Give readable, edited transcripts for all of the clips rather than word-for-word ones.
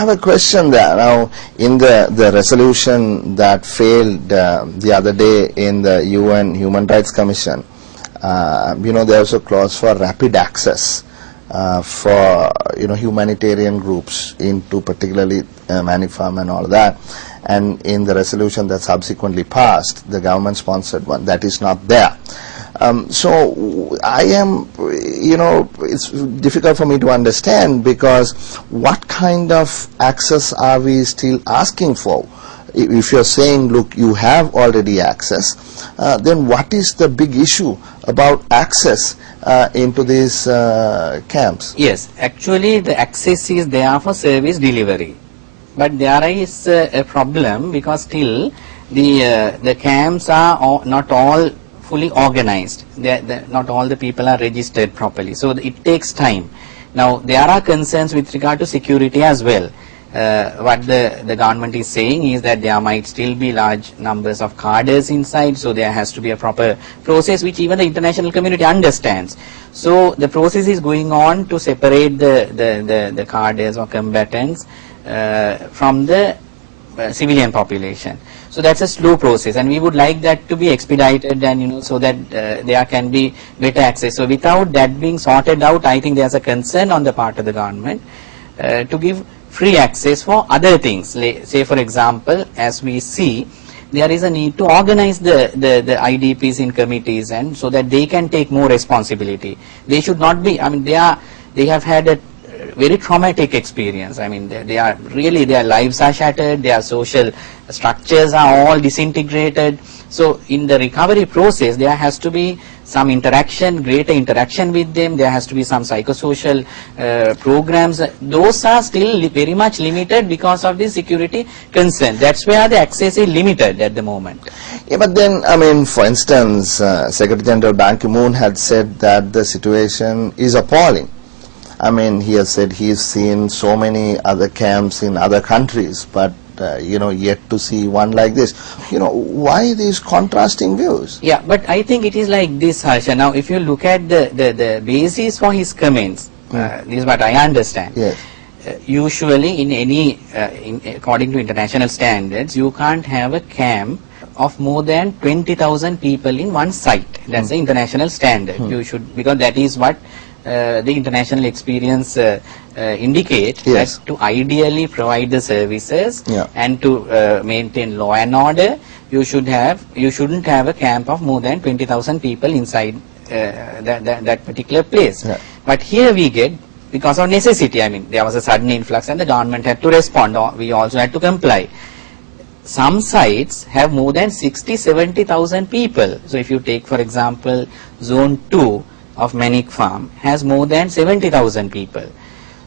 have a question there. Now, in the resolution that failed the other day in the UN Human Rights Commission, there's a clause for rapid access for humanitarian groups into particularly Manipam and all that. And in the resolution that subsequently passed, the government-sponsored one, that is not there. So I am, it's difficult for me to understand, because what kind of access are we still asking for? If you're saying, look, you have already access, then what is the big issue about access into these camps? Yes, actually the access is there for service delivery. But there is a problem, because still the camps are not all fully organized. Not all the people are registered properly. So it takes time. Now there are concerns with regard to security as well. What the government is saying is that there might still be large numbers of cadres inside, so there has to be a proper process which even the international community understands. So the process is going on to separate the cadres or combatants from the civilian population. So that's a slow process, and we would like that to be expedited, and so that there can be better access. So without that being sorted out, I think there's a concern on the part of the government to give free access for other things. Say for example, as we see, there is a need to organize the IDPs in committees, and so that they can take more responsibility. They should not be, they have had a very traumatic experience. Their lives are shattered, their social structures are all disintegrated. So in the recovery process, there has to be some interaction, greater interaction with them. There has to be some psychosocial programs. Those are still very much limited because of the security concern. That's where the access is limited at the moment. Yeah, but then, for instance, Secretary General Ban Ki-moon had said that the situation is appalling. He has said he's seen so many other camps in other countries, but yet to see one like this. Why these contrasting views? Yeah, but I think it is like this, Harsha. Now, if you look at the basis for his comments, this is what I understand. Yes. Usually, in any, according to international standards, you can't have a camp of more than 20,000 people in one site. That's the international standard. You should, because that is what the international experience indicate, yes, that to ideally provide the services and to maintain law and order, you shouldn't have a camp of more than 20,000 people inside that particular place. Yeah. But here we get, because of necessity, there was a sudden influx and the government had to respond, or we also had to comply. Some sites have more than 60-70,000 people. So if you take, for example, zone 2 of Manipam has more than 70,000 people.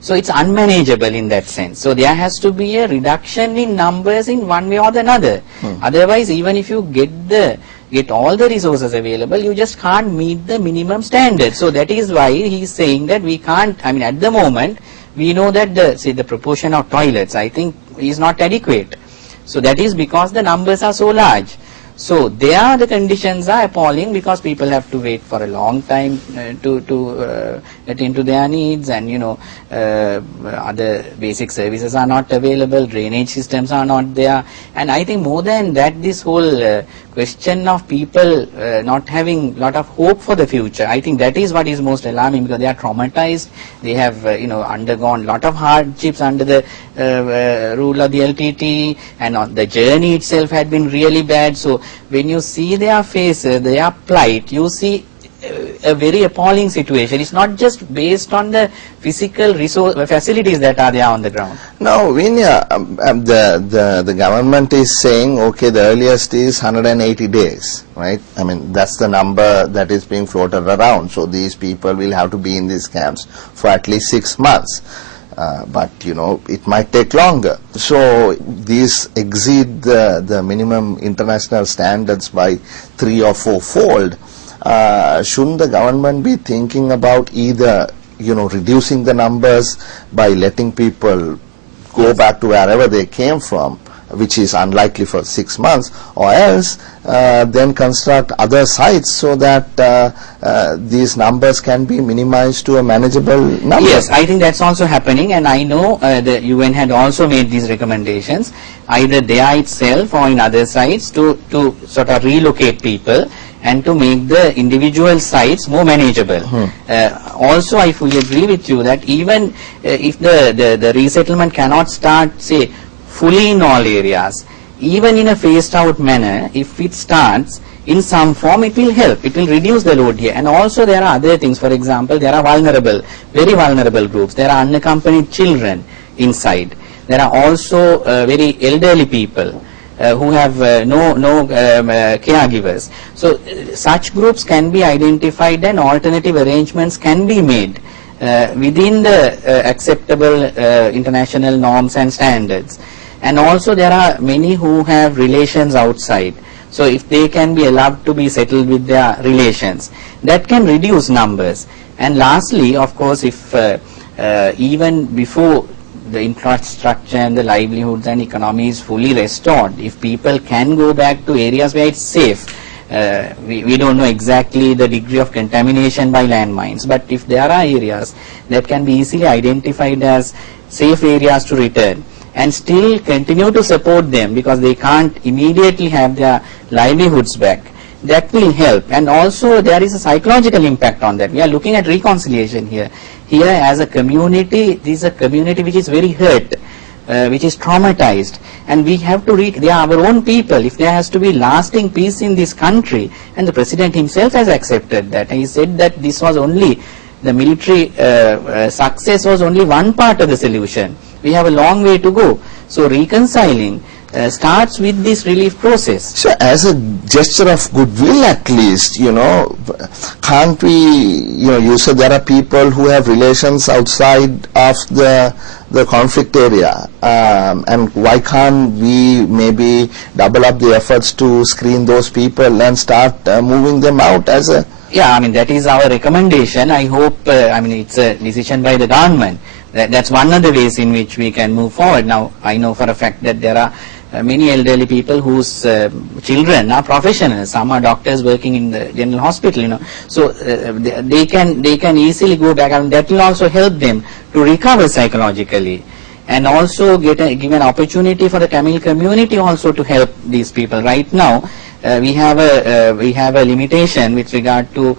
So it's unmanageable in that sense. So there has to be a reduction in numbers in one way or the other. Otherwise, even if you get all the resources available, you just can't meet the minimum standard. So that is why he's saying that we can't, at the moment, we know that the proportion of toilets, I think, is not adequate. So that is because the numbers are so large. So there the conditions are appalling, because people have to wait for a long time to attend to their needs, and other basic services are not available, drainage systems are not there. And I think more than that, this whole question of people not having lot of hope for the future, I think that is what is most alarming, because they are traumatized. They have undergone lot of hardships under the rule of the LTT, and the journey itself had been really bad. So when you see their faces, their plight, you see a very appalling situation. It's not just based on the physical resource facilities that are there on the ground. No, Vinya, the government is saying, okay, the earliest is 180 days, right? That's the number that is being floated around. So these people will have to be in these camps for at least 6 months. But it might take longer. So these exceed the minimum international standards by 3 or 4-fold. Shouldn't the government be thinking about either reducing the numbers by letting people go back to wherever they came from, which is unlikely for 6 months, or else then construct other sites so that these numbers can be minimized to a manageable number. Yes, I think that's also happening, and I know the UN had also made these recommendations, either there itself or in other sites, to sort of relocate people and to make the individual sites more manageable. Also, I fully agree with you that even if the resettlement cannot start, say, fully in all areas, even in a phased out manner, if it starts in some form, it will help, it will reduce the load here. And also there are other things. For example, there are vulnerable, very vulnerable groups. There are unaccompanied children inside. There are also very elderly people who have no caregivers. So such groups can be identified and alternative arrangements can be made within the acceptable international norms and standards. And also there are many who have relations outside. So if they can be allowed to be settled with their relations, that can reduce numbers. And lastly, of course, if even before the infrastructure and the livelihoods and economy is fully restored, if people can go back to areas where it's safe, we don't know exactly the degree of contamination by landmines, but if there are areas that can be easily identified as safe areas to return, and still continue to support them because they can't immediately have their livelihoods back, that will help. And also there is a psychological impact on that. We are looking at reconciliation here. Here as a community, this is a community which is very hurt, which is traumatized, and we have to they are our own people. If there has to be lasting peace in this country, and the President himself has accepted that, and he said that this was only, the military success was only one part of the solution. We have a long way to go. So reconciling starts with this relief process. So as a gesture of goodwill at least, can't we, you said there are people who have relations outside of the conflict area, and why can't we maybe double up the efforts to screen those people and start moving them out as a... Yeah, I mean, that is our recommendation. I hope, it's a decision by the government. That's one of the ways in which we can move forward. Now, I know for a fact that there are many elderly people whose children are professionals. Some are doctors working in the general hospital, So they can easily go back, and that will also help them to recover psychologically, and also give an opportunity for the Tamil community also to help these people. Right now, we have a limitation with regard to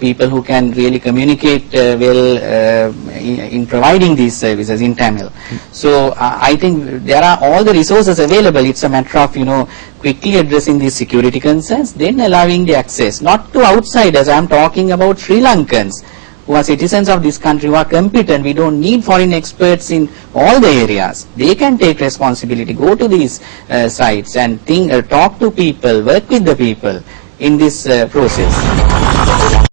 people who can really communicate well in providing these services in Tamil. So I think there are all the resources available. It's a matter of quickly addressing these security concerns, then allowing the access, not to outsiders. I'm talking about Sri Lankans who are citizens of this country, who are competent. We don't need foreign experts in all the areas. They can take responsibility, go to these sites and talk to people, work with the people in this process.